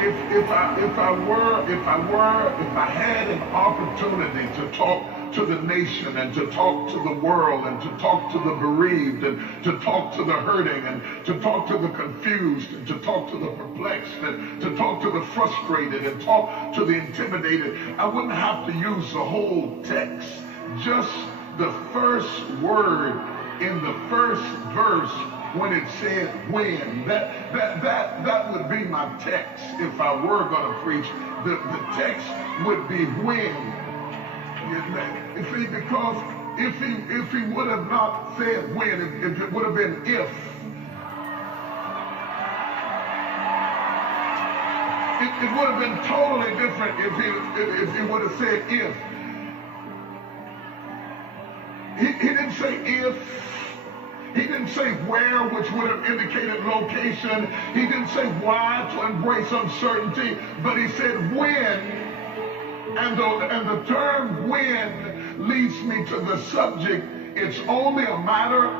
if I had an opportunity to talk to the nation and to talk to the world and to talk to the bereaved and to talk to the hurting and to talk to the confused and to talk to the perplexed and to talk to the frustrated and talk to the intimidated, I wouldn't have to use the whole text. Just the first word in the first verse when it said when. That would be my text if I were going to preach. The text would be when. You see, because if he would have not said when, if it would have been if, it would have been totally different if he would have said if. He didn't say if. He didn't say where, which would have indicated location. He didn't say why, to embrace uncertainty. But he said when. And the term when leads me to the subject. It's only a matter of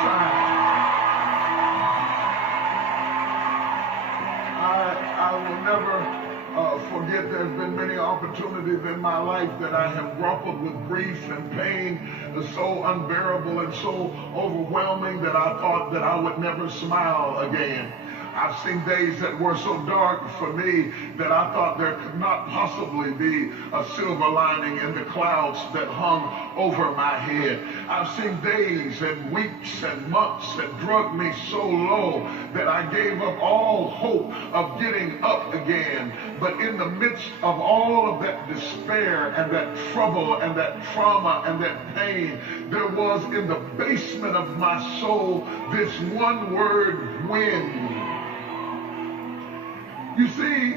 time. I will never forget there's been many opportunities in my life that I have grappled with grief and pain so unbearable and so overwhelming that I thought that I would never smile again. I've seen days that were so dark for me that I thought there could not possibly be a silver lining in the clouds that hung over my head. I've seen days and weeks and months that drugged me so low that I gave up all hope of getting up again. But in the midst of all of that despair and that trouble and that trauma and that pain, there was in the basement of my soul this one word, when. You see,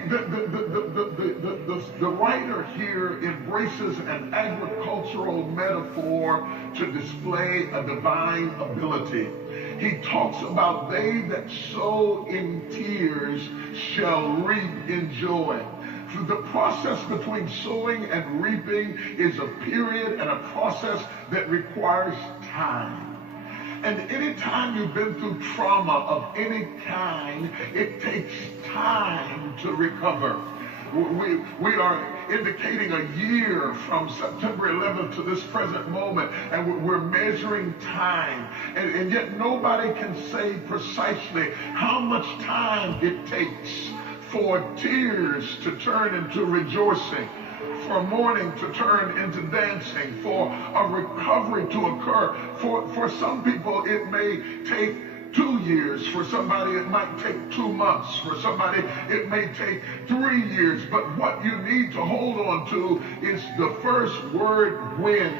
the writer here embraces an agricultural metaphor to display a divine ability. He talks about they that sow in tears shall reap in joy. The process between sowing and reaping is a period and a process that requires time. And anytime you've been through trauma of any kind, it takes time to recover. We are indicating a year from September 11th to this present moment, and we're measuring time. And yet nobody can say precisely how much time it takes for tears to turn into rejoicing, for mourning to turn into dancing, for a recovery to occur. For some people, it may take 2 years. For somebody, it might take 2 months. For somebody, it may take 3 years. But what you need to hold on to is the first word, when.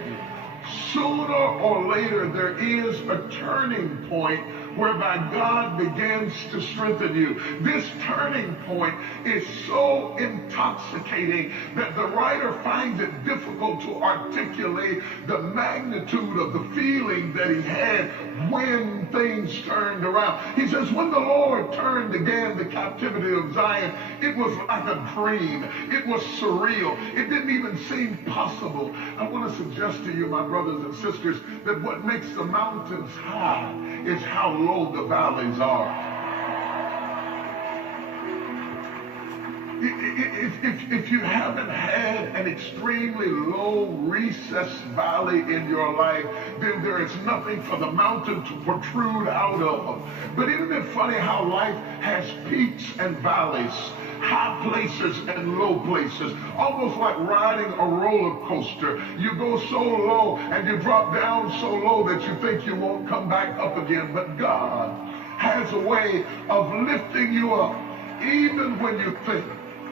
Sooner or later, there is a turning point whereby God begins to strengthen you. This turning point is so intoxicating that the writer finds it difficult to articulate the magnitude of the feeling that he had when things turned around. He says, when the Lord turned again the captivity of Zion, it was like a dream. It was surreal. It didn't even seem possible. I want to suggest to you, my brothers and sisters, that what makes the mountains high is how low the valleys are. If you haven't had an extremely low recessed valley in your life, then there is nothing for the mountain to protrude out of. But isn't it funny how life has peaks and valleys, high places and low places, almost like riding a roller coaster. You go so low and you drop down so low that you think you won't come back up again. But God has a way of lifting you up even when you think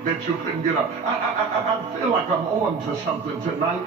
that you couldn't get up. I feel like I'm on to something tonight.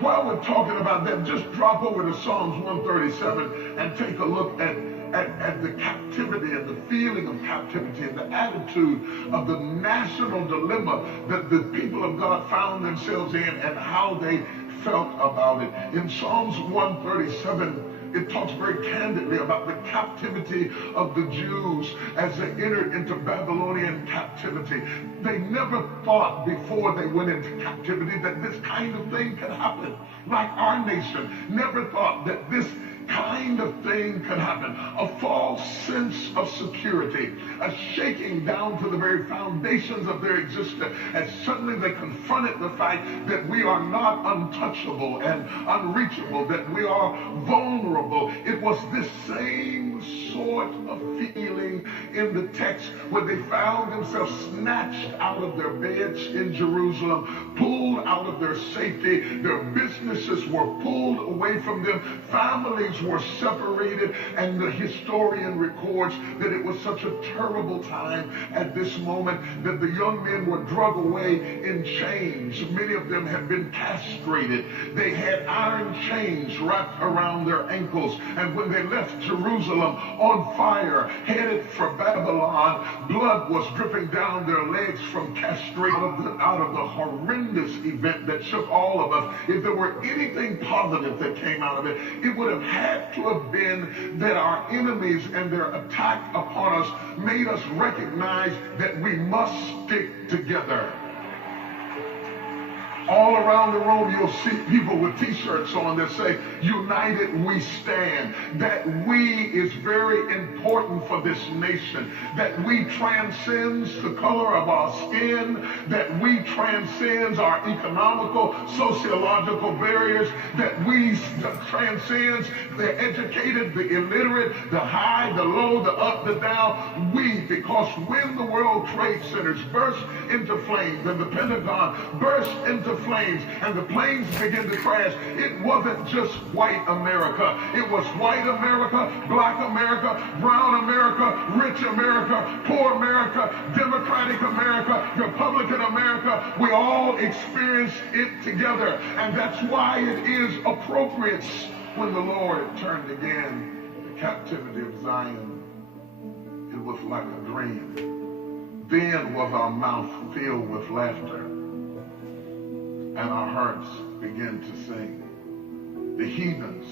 While we're talking about that, just drop over to Psalms 137 and take a look at the captivity and the feeling of captivity and the attitude of the national dilemma that the people of God found themselves in and how they felt about it. In Psalms 137, it talks very candidly about the captivity of the Jews as they entered into Babylonian captivity. They never thought before they went into captivity that this kind of thing could happen. Like our nation never thought that this kind of thing could happen. A false sense of security, a shaking down to the very foundations of their existence, as suddenly they confronted the fact that we are not untouchable and unreachable, that we are vulnerable. It was this same sort of feeling in the text when they found themselves snatched out of their beds in Jerusalem, pulled out of their safety. Their businesses were pulled away from them. Families were separated, and the historian records that it was such a terrible time at this moment that the young men were drug away in chains. Many of them had been castrated. They had iron chains wrapped around their ankles, and when they left Jerusalem on fire, headed for Babylon, blood was dripping down their legs from castration out of the horrendous event that shook all of us. If there were anything positive that came out of it, it would have had to have been that our enemies and their attack upon us made us recognize that we must stick together. All around the room, you'll see people with t-shirts on that say, "United we stand." That "we" is very important for this nation. That we transcends the color of our skin. That we transcends our economical, sociological barriers. That we transcends the educated, the illiterate, the high, the low, the up, the down. We, because when the World Trade Centers burst into flames and the Pentagon burst into flames and the planes began to crash, it wasn't just white America. It was white America, black America, brown America, rich America, poor America, Democratic America, Republican America. We all experienced it together. And that's why it is appropriate when the Lord turned again the captivity of Zion. It was like a dream. Then was our mouth filled with laughter, and our hearts began to sing. The heathens,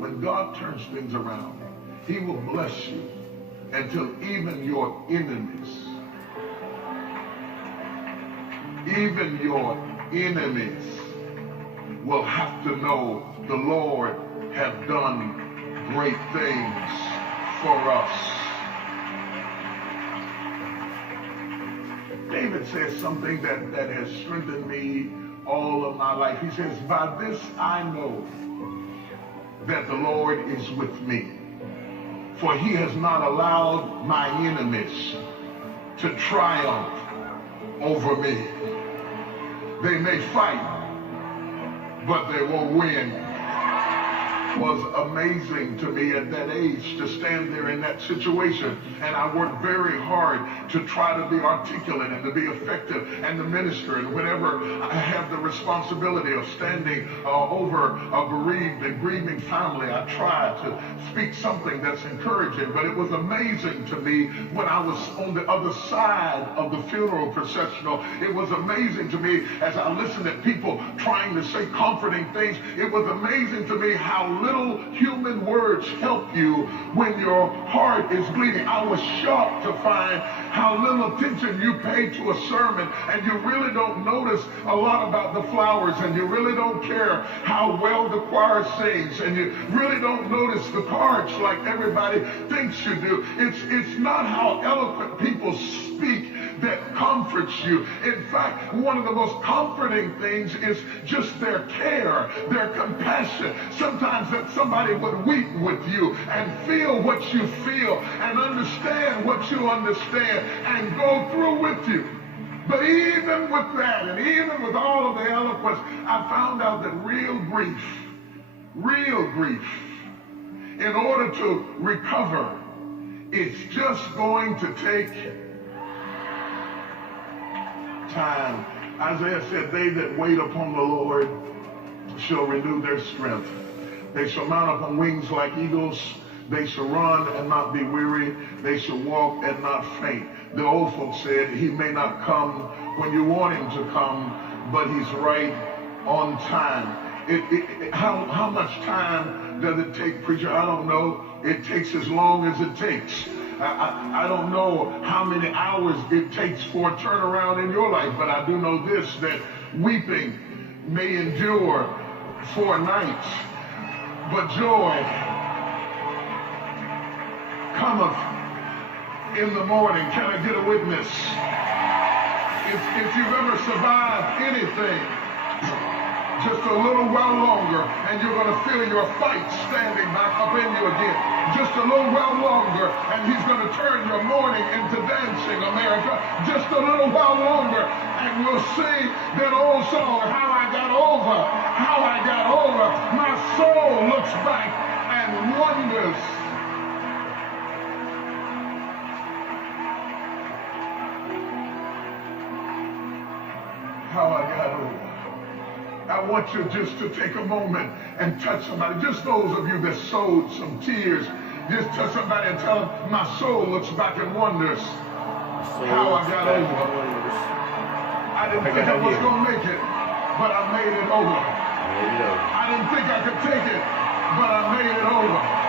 when God turns things around, he will bless you until even your enemies will have to know the Lord have done great things for us. David says something that has strengthened me all of my life. He says, "By this I know that the Lord is with me, for he has not allowed my enemies to triumph over me. They may fight, but they won't win." It was amazing to me at that age to stand there in that situation, and I worked very hard to try to be articulate and to be effective and to minister. And whenever I have the responsibility of standing over a bereaved and grieving family, I try to speak something that's encouraging. But it was amazing to me when I was on the other side of the funeral processional. It was amazing to me as I listened at people trying to say comforting things. It was amazing to me how little human words help you when your heart is bleeding. I was shocked to find how little attention you pay to a sermon, and you really don't notice a lot about the flowers, and you really don't care how well the choir sings, and you really don't notice the cards like everybody thinks you do. It's not how eloquent people speak that comforts you. In fact, one of the most comforting things is just their care, their compassion. Sometimes that somebody would weep with you and feel what you feel and understand what you understand and go through with you. But even with that, and even with all of the eloquence, I found out that real grief, in order to recover, it's just going to take time. Isaiah said, "They that wait upon the Lord shall renew their strength. They shall mount up on wings like eagles. They shall run and not be weary. They shall walk and not faint." The old folks said, he may not come when you want him to come, but he's right on time. How much time does it take, preacher? I don't know. It takes as long as it takes. I don't know how many hours it takes for a turnaround in your life, but I do know this, that weeping may endure for nights, But joy cometh in the morning. Can I get a witness? If you've ever survived anything just a little while longer, and you're going to feel your fight standing back up in you again. Just a little while longer, and he's going to turn your mourning into dancing, America. Just a little while longer, and we'll sing that old song, How I Got Over, How I Got Over. My soul looks back and wonders. How I got over. I want you just to take a moment and touch somebody. Just those of you that sowed some tears, just touch somebody and tell them, my soul looks back and wonders how I got over. I didn't think I was going to make it, but I made it over. I didn't think I could take it, but I made it over.